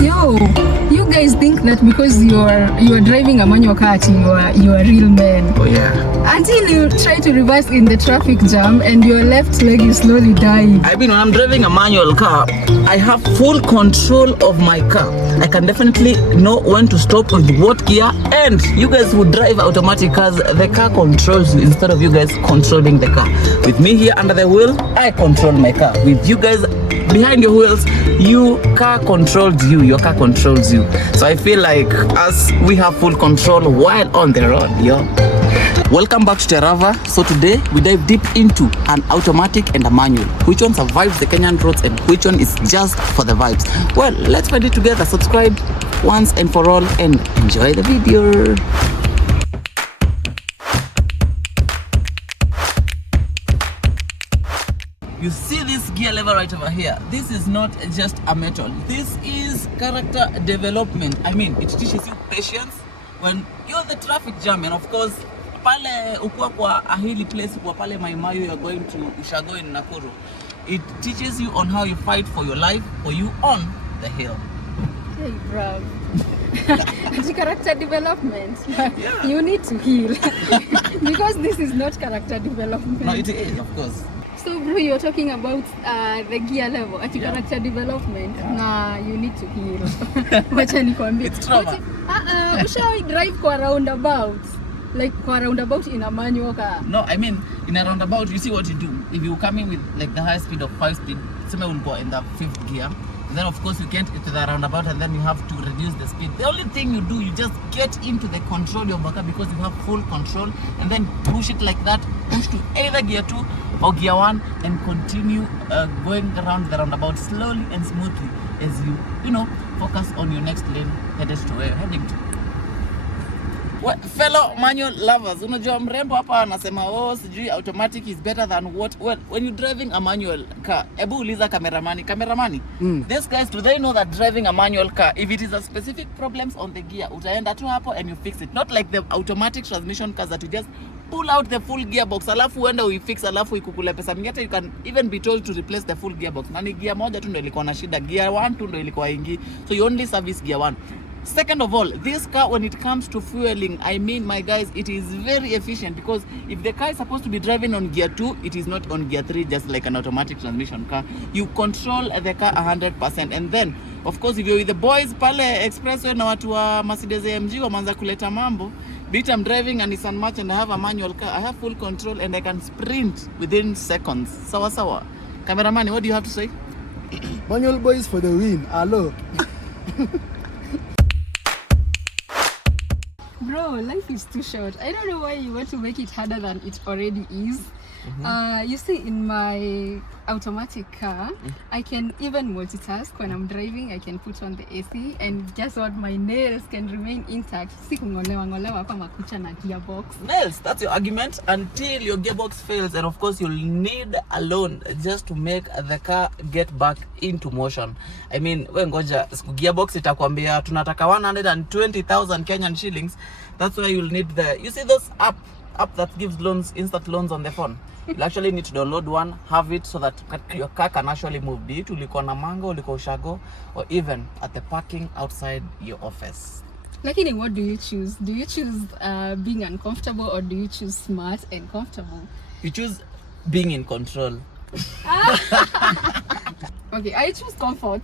Yo, you guys think that because you are driving a manual car, you are real men. Oh yeah. Until you try to reverse in the traffic jam and your left leg is slowly dying. I mean, when I'm driving a manual car, I have full control of my car. I can definitely know when to stop with what gear. And you guys who drive automatic cars, the car controls you instead of you guys controlling the car. With me here under the wheel, I control my car. With you guys behind your wheels, your car controls you. So I feel like us, we have full control while on the road, yo. Welcome back to Terava. So today we dive deep into an automatic and a manual. Which one survives the Kenyan roads and which one is just for the vibes? Well, let's find it together. Subscribe once and for all and enjoy the video. You see this gear lever right over here? This is not just a metal. This is character development. I mean, it teaches you patience when you're the traffic jam, and of course, pale ukua kwa a hilly place, kwa pale Maimayo, you're going to Ushago in Nakuru. It teaches you on how you fight for your life, for you on the hill. Hey, bro. It's character development. Yeah. You need to heal. Because this is not character development. No, it is, of course. So bro, you're talking about the gear level at character development. Nah, you need to heal. Wacha nikwambie. It's trauma. Ushawahi drive kwa roundabout? Like kwa roundabout in a manual car? No, I mean, in a roundabout, you see what you do. If you come in with like the high speed of 5 speed, someone will go in the 5th gear. And then of course you can't get to the roundabout and then you have to reduce the speed. The only thing you do, you just get into the control of your car because you have full control, and then push it like that, push to either gear 2 or gear 1 and continue going around the roundabout slowly and smoothly as you know, focus on your next lane headed to where you're heading to. Well, fellow manual lovers, unajua mrembo hapa anasema sijui automatic is better than what? Well, when you're driving a manual car, ebu uliza kameramani. These guys, do they know that driving a manual car, if it is a specific problems on the gear, utaenda tu hapo and you fix it. Not like the automatic transmission cars that you just pull out the full gearbox, alafu uenda uifix, alafu ikukule pesa mingi. You can even be told to replace the full gearbox. Na ni gear moja tu ndio ilikuwa na shida, gear 1 tu ndio ilikuwa ingi. So you only service gear 1. Second of all, this car, when it comes to fueling, I mean, my guys, it is very efficient, because if the car is supposed to be driving on gear 2, it is not on gear 3, just like an automatic transmission car. You control the car 100%. And then, of course, if you're with the boys pale expressway na watu wa Mercedes AMG wamanza kuleta mambo, beat I'm driving a Nissan March and I have a manual car, I have full control and I can sprint within seconds. Sawa sawa. Cameraman, what do you have to say? Manual boys for the win. Hello. Bro, life is too short. I don't know why you want to make it harder than it already is. You see, in my automatic car, I can even multitask. When I'm driving, I can put on the AC, and guess what? My nails can remain intact. Si kungolewa hapa makucha na gearbox. Nails, that's your argument until your gearbox fails, and of course you'll need a loan just to make the car get back into motion. I mean, we ngoja gearbox itakwambia tunataka 120,000 Kenyan shillings. That's why you'll need you see those app that gives loans, instant loans on the phone. You actually need to download one, have it so that your car can actually move. Be it uliko na mango, uliko Ushago, or even at the parking outside your office. Lakini, what do you choose? Do you choose being uncomfortable, or do you choose smart and comfortable? You choose being in control. Okay, I choose comfort.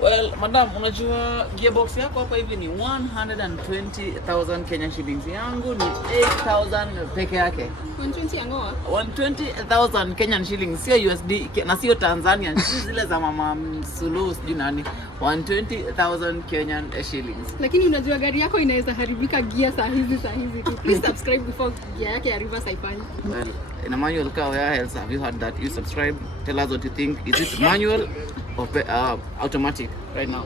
Well, madam, unajua gearbox yako hapa hivi ni 120,000 Kenyan shillings. Yangu ni 8,000 peke yake. 120 yangoa? 120,000 Kenyan shillings, sio USD na sio Tanzanian. Zile za mama Suluhu sijui nani. 120,000 Kenyan shillings. Lakini unajua gari yako inaweza haribika gear saa hizi. Please subscribe before gear yake ya reverse haifanye. Well, in a manual car, where else have you heard that? You subscribe, tell us what you think. Is it manual or automatic right now?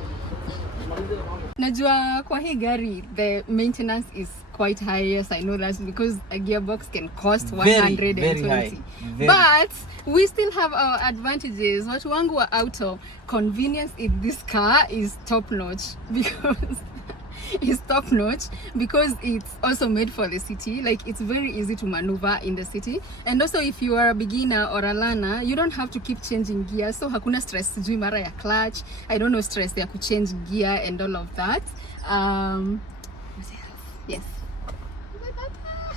Najua kwa hii gari, the maintenance is quite high. Yes, I know that, because a gearbox can cost 120. Very high. But we still have our advantages. Watu wangu wa auto, convenience in this car is top notch, because is top notch because it's also made for the city. Like it's very easy to maneuver in the city, and also if you are a beginner or a learner, you don't have to keep changing gear, so hakuna stress sijui mara ya clutch, I don't know, stress ya kuchange gear and all of that. Yes.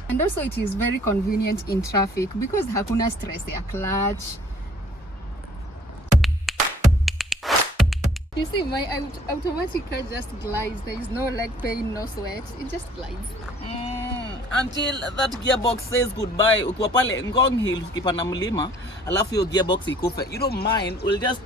And also it is very convenient in traffic because hakuna stress ya clutch. You see, my automatic car just glides. There is no leg pain, no sweat. It just glides. Until that gearbox says goodbye. Ukiwa pale Ngong Hill ukipanda mlima, alafu your gearbox ikufe. You don't mind, we'll just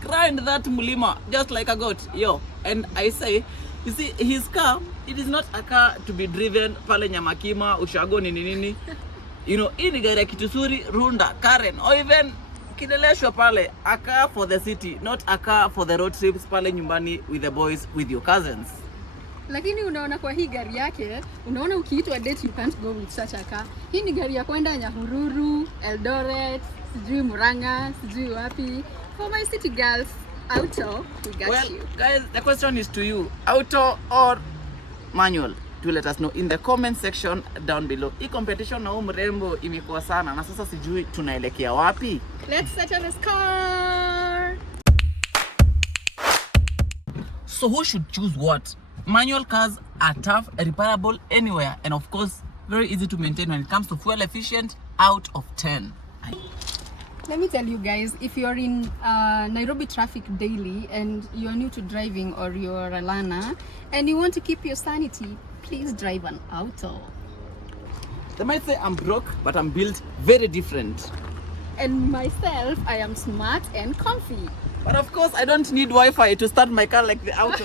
grind that mlima just like a goat. Yo, and I say, you see, his car, it is not a car to be driven pale Nyamakima, Ushago, nini. You know, hii ni gari ya Kitusuri, Runda, Karen, or even Kideleshwa pale, a car for the city, not a car for the road trips pale nyumbani with the boys, with your cousins. Lakini unaona kwa hii gari yake, unaona ukiitwa date you can't go with such a car. Hii ni gari ya kwenda Nyahururu, Eldoret, sijui Murang'a, sijui wapi. For my city girls, auto, we got you. Guys, the question is to you, auto or manual? Do let us know in the comment section down below. Hii competition na huu mrembo imekuwa sana na sasa sijui tunaelekea wapi. Let's settle this car. So who should choose what? Manual cars are tough, repairable anywhere, and of course very easy to maintain when it comes to fuel efficient. Out of 10. Let me tell you guys, if you're in Nairobi traffic daily and you're new to driving or you're a learner and you want to keep your sanity, please drive an auto. They might say I'm broke, but I'm built very different. And myself, I am smart and comfy. But of course, I don't need Wi-Fi to start my car like the auto.